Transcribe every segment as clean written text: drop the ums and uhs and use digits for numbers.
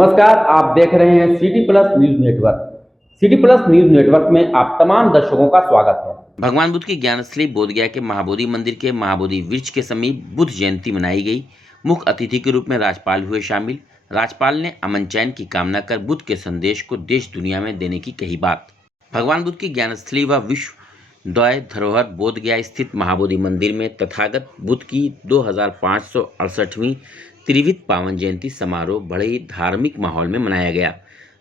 नमस्कार, आप देख रहे हैं city plus news network. City plus news network में आप तमाम दर्शकों का स्वागत है। भगवान बुद्ध की ज्ञानस्थली बोधगया के महाबोधि मंदिर के महाबोधि वृक्ष के समीप बुद्ध जयंती मनाई गई। मुख्य अतिथि के रूप में राज्यपाल हुए शामिल। राज्यपाल ने अमन चैन की कामना कर बुद्ध के संदेश को देश दुनिया में देने की कही बात। भगवान बुद्ध की ज्ञानस्थली व विश्व द्वय धरोहर बोधगया स्थित महाबोधि मंदिर में तथागत बुद्ध की 2568वीं त्रिविध पावन जयंती समारोह बड़े ही धार्मिक माहौल में मनाया गया।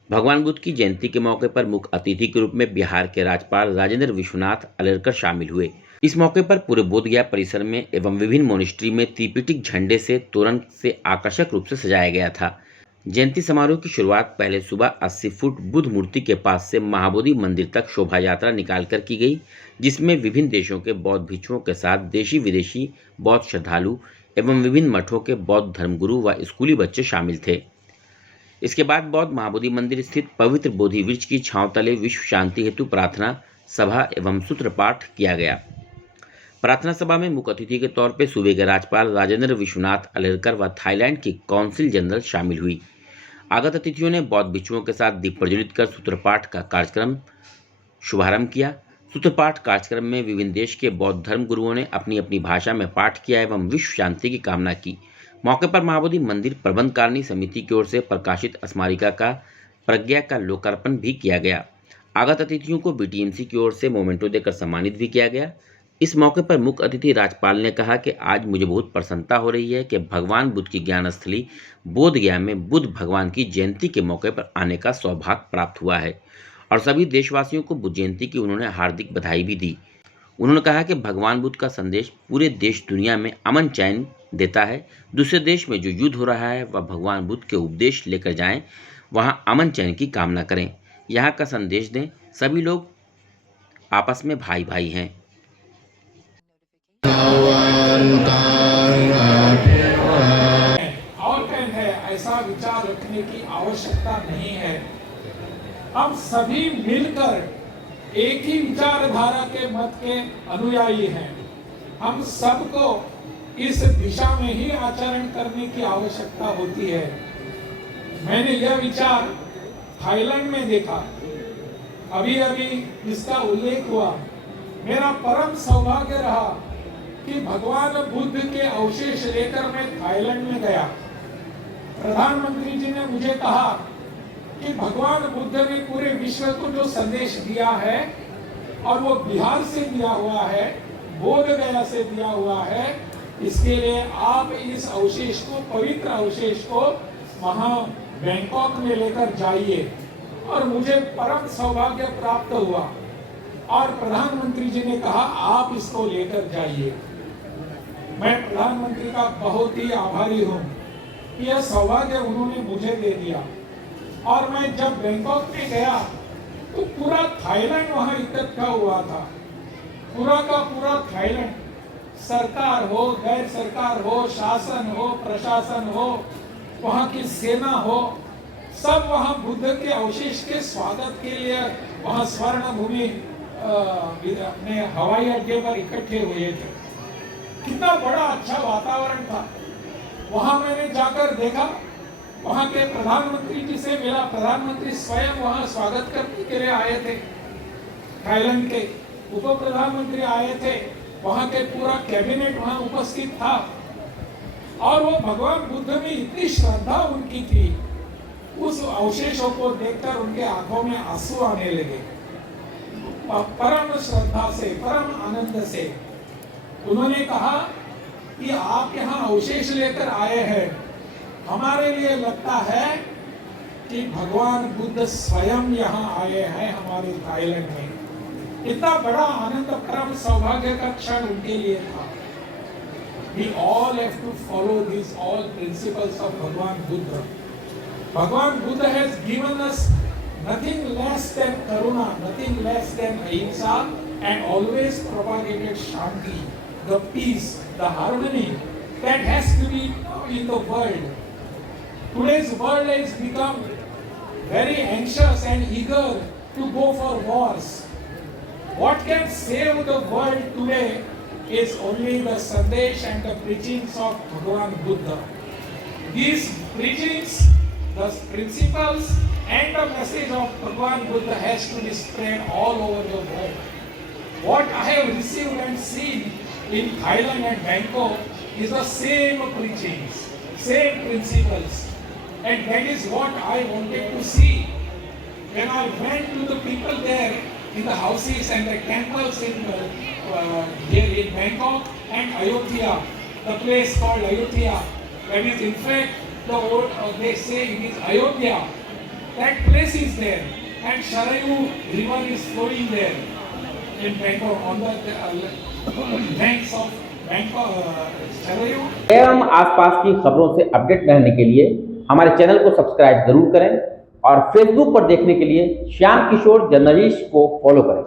भगवान बुद्ध की जयंती के मौके पर मुख्य अतिथि के रूप में बिहार के राज्यपाल राजेंद्र विश्वनाथ अलेरकर शामिल हुए। इस मौके पर पूरे बोधगया परिसर में एवं विभिन्न मोनेस्ट्री में त्रिपिटिक झंडे से तोरण से आकर्षक रूप से सजाया गया था। जयंती समारोह की शुरुआत पहले सुबह 80 फुट बुद्ध मूर्ति के पास से महाबोधि मंदिर तक शोभा यात्रा निकालकर की गई, जिसमें विभिन्न देशों के बौद्ध भिक्षुओं के साथ देशी विदेशी बौद्ध श्रद्धालु एवं विभिन्न मठों के बौद्ध धर्मगुरु व स्कूली बच्चे शामिल थे। इसके बाद बौद्ध महाबोधि मंदिर स्थित पवित्र बोधि वृक्ष की छांव तले विश्व शांति हेतु प्रार्थना सभा एवं सूत्र पाठ किया गया। प्रार्थना सभा में मुख्य अतिथि के तौर पर सूबे के राज्यपाल राजेंद्र विश्वनाथ अलेरकर व थाईलैंड की कौंसिल जनरल शामिल हुई। आगत अतिथियों ने बौद्ध भिक्षुओं के साथ दीप प्रज्वलित कर सूत्रपाठ का कार्यक्रम शुभारंभ किया। सूत्रपाठ कार्यक्रम में विभिन्न देश के बौद्ध धर्म गुरुओं ने अपनी अपनी भाषा में पाठ किया एवं विश्व शांति की कामना की। मौके पर महाबोधि मंदिर प्रबंधकारिणी समिति की ओर से प्रकाशित स्मारिका का प्रज्ञा का लोकार्पण भी किया गया। आगत अतिथियों को बीटीएमसी की ओर से मोमेंटो देकर सम्मानित भी किया गया। इस मौके पर मुख्य अतिथि राज्यपाल ने कहा कि आज मुझे बहुत प्रसन्नता हो रही है कि भगवान बुद्ध की ज्ञानस्थली बोधगया में बुद्ध भगवान की जयंती के मौके पर आने का सौभाग्य प्राप्त हुआ है और सभी देशवासियों को बुद्ध जयंती की उन्होंने हार्दिक बधाई भी दी। उन्होंने कहा कि भगवान बुद्ध का संदेश पूरे देश दुनिया में अमन चैन देता है। दूसरे देश में जो युद्ध हो रहा है वह भगवान बुद्ध के उपदेश लेकर जाएं, वहां अमन चैन की कामना करें, यहाँ का संदेश दें। सभी लोग आपस में भाई भाई हैं। ऐसा विचार रखने की आवश्यकता नहीं है। हम सभी मिलकर एक ही विचारधारा के मत के अनुयायी हैं। हम सबको इस दिशा में ही आचरण करने की आवश्यकता होती है। मैंने यह विचार थाईलैंड में देखा, अभी अभी इसका उल्लेख हुआ। मेरा परम सौभाग्य रहा कि भगवान बुद्ध के अवशेष लेकर मैं थाईलैंड में गया। प्रधानमंत्री जी ने मुझे कहा कि भगवान बुद्ध ने पूरे विश्व को जो संदेश दिया है और वो बिहार से दिया हुआ है, बोधगया से दिया हुआ है, इसके लिए आप इस अवशेष को, पवित्र अवशेष को वहां बैंकॉक में लेकर जाइए। और मुझे परम सौभाग्य प्राप्त हुआ और प्रधानमंत्री जी ने कहा आप इसको लेकर जाइए। मैं प्रधानमंत्री का बहुत ही आभारी हूँ। यह सौभाग्य उन्होंने मुझे दे दिया। और मैं जब बैंकॉक में गया तो पूरा थाईलैंड वहां इकट्ठा हुआ था। पूरा का पूरा थाईलैंड, सरकार हो, गैर सरकार हो, शासन हो, प्रशासन हो, वहां की सेना हो, सब वहां बुद्ध के अवशेष के स्वागत के लिए वहां स्वर्ण भूमि अपने हवाई अड्डे पर इकट्ठे हुए थे। कितना बड़ा अच्छा वातावरण था। वहां मैंने जाकर देखा, वहां के प्रधानमंत्री जी से मेरा प्रधानमंत्री स्वयं वहां स्वागत करने के लिए आए थे। थाईलैंड के उप प्रधानमंत्री आए थे, वहां के पूरा कैबिनेट वहां उपस्थित था। और वो भगवान बुद्ध में इतनी श्रद्धा उनकी थी, उस अवशेषों को देखकर उनके आंखों में आंसू आने लगे। परम श्रद्धा से, परम आनंद से उन्होंने कहा कि आप यहाँ अवशेष लेकर आए हैं, हमारे लिए लगता है कि भगवान बुद्ध स्वयं यहाँ आए हैं हमारे थाईलैंड में। इतना बड़ा आनंद, परम सौभाग्य का क्षण उनके लिए था। We all have to follow these all principles of Bhagwan Buddha. Bhagwan Buddha has given us nothing less than karuna, nothing less than ahimsa, and always propagated shanti, the peace, the harmony that has to be in the world. Today's world has become very anxious and eager to go for wars. What can save the world today is only the Sandesh and the preachings of Bhagwan Buddha. These preachings, the principles and the message of Bhagwan Buddha has to be spread all over the world. What I have received and seen in Thailand and Bangkok is the same preachings, same principles, and that is what I wanted to see. When I went to the people there in the houses and the temples in here in Bangkok and Ayodhya, the place called Ayodhya, that is in fact the old, they say it is Ayodhya. That place is there, and Sharayu river is flowing there in Bangkok on the banks of Bangkok, Sharayu. एवं आसपास की खबरों से update रहने के लिए हमारे channel को सब्सक्राइब जरूर करें और फेसबुक पर देखने के लिए श्याम किशोर जर्नलिस्ट को फॉलो करें।